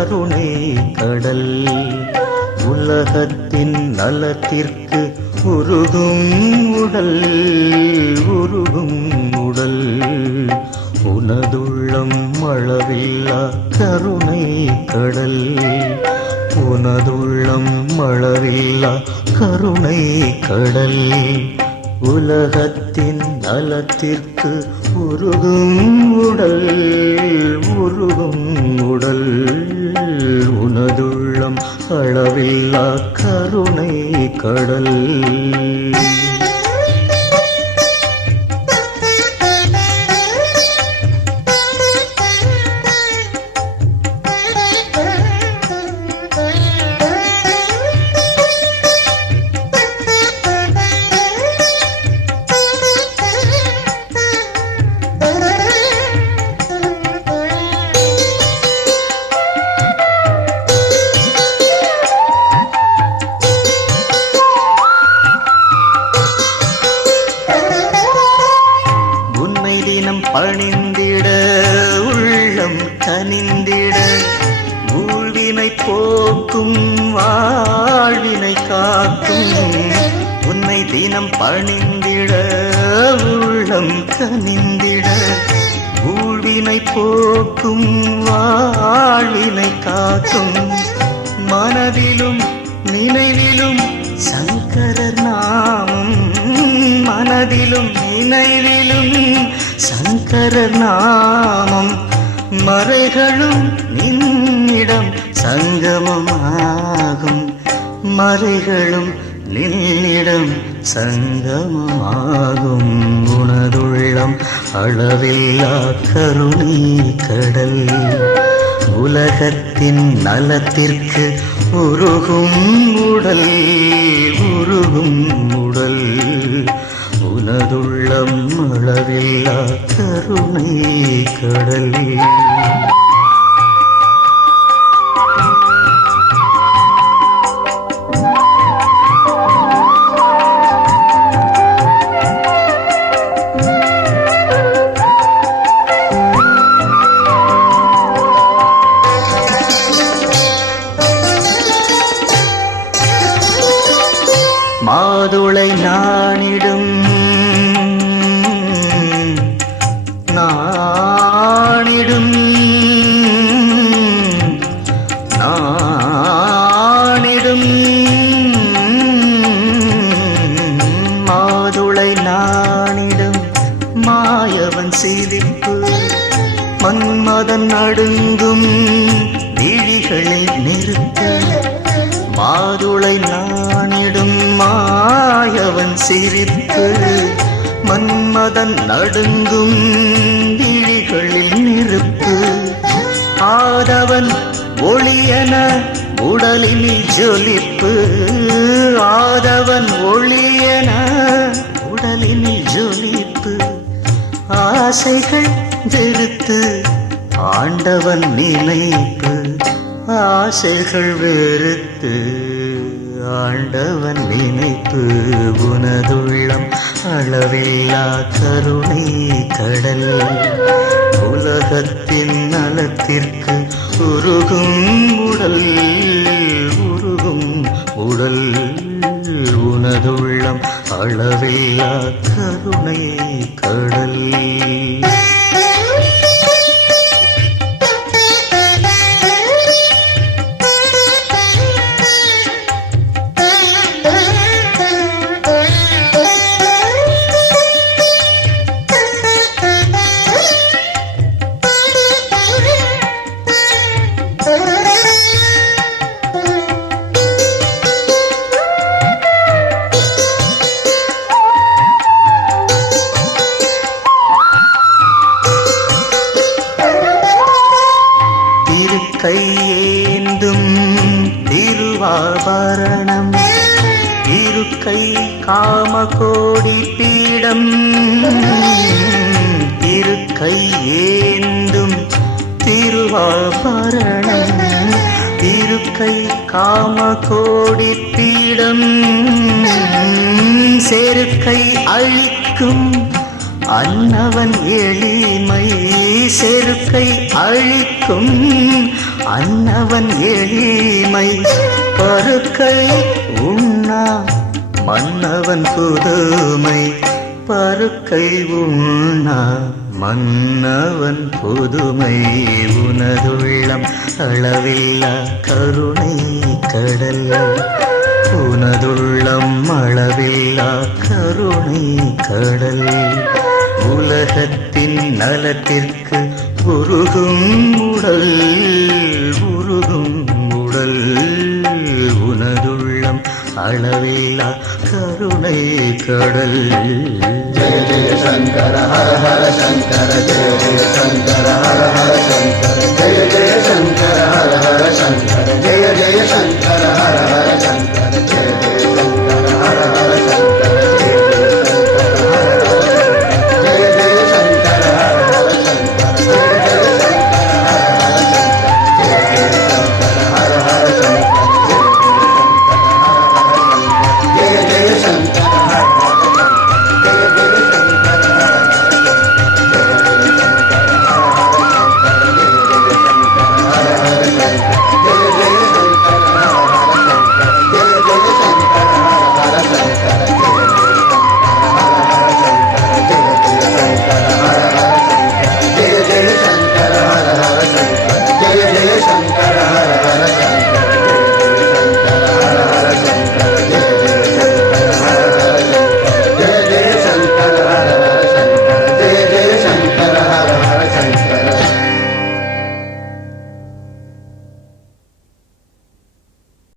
கருணை கடல். உலகத்தின் நலத்திற்கு உருகும் உடல் உருகும் உடல். உனதுள்ளம் அளவில்லா கருணை கடல். உனதுள்ளம் அளவில்லா கருணை கடல். உலகத்தின் நலத்திற்கு உருகும் உடல் உருகும் உடல். உனதுள்ளம் அளவில்லா கருணை கடல். பணிந்திட உள்ளம் கனிந்திட ஊழ்வினை போக்கும் வாழ்வினை காக்கும். உன்னை தினம் பணிந்திட உள்ளம் கனிந்திட ஊழ்வினை போக்கும் வாழ்வினை காக்கும். மனதிலும் நினைவிலும் சங்கரர் நாமம். மனதிலும் நினைவிலும் சங்கரர் நாமம். மறைகளும் நின்னிடம் சங்கமமாகும். மறைகளும் நின்னிடம் சங்கமமாகும். உனதுள்ளம் அளவில்லா கருணை கடல். உலகத்தின் நலத்திற்கு உருகும் உடல் உருகும் உடல். உனதுள்ளம் அளவில்லா கருணை கடல். மாதுளை நாணிடும் நாணிடும் நாணிடும். மாதுளை நாணிடும் மாயவன் சிரிப்பு. மன்மதன் நடுங்கும் விழிகளில் நிறுத்த. மாதுளை நாணிடும் மாயவன் சிரிப்பு. மன்மதன் நடுங்கும் விழிகளில் நெருப்பு. ஆதவன் ஒளியன உடலினில் ஜொலிப்பு. ஆதவன் ஒளியன உடலினில் ஜொலிப்பு. ஆசைகள் வெறுத்து ஆண்டவன் நினைப்பு. ஆசைகள் வெறுத்து ஆண்டவன் நினைப்பு. உனதுள்ளம் அளவில்லா கருணை கடல். உலகத்தின் நலத்திற்கு உருகும் உடல் உருகும் உடல். உனதுள்ளம் அளவில்லா கருணை கடல். கையேந்தும் திருவாபரணம். இருக்கை காமகோடி பீடம். இருக்கை ஏந்தும் திருவாபரணம். இருக்கை காமகோடி பீடம். செருக்கை அழிக்கும் அன்னவன் எளிமை. செருக்கை அழிக்கும் அன்னவன் எளிமை பருக்கை உண்ணா மன்னவன் புதுமை பருக்கை உண்ணா மன்னவன் புதுமை உனதுள்ளம் அளவில்லா கருணை கடல் உனதுள்ளம் அளவில்லா கருணை கடல் உலகத்தின் நலத்திற்கு உருகும் உடல் உனதுள்ளம் அளவில்லா கருணை கடல். ஜெய ஜெய சங்கர ஹர ஹர சங்கர ஜெய ஜெய சங்கர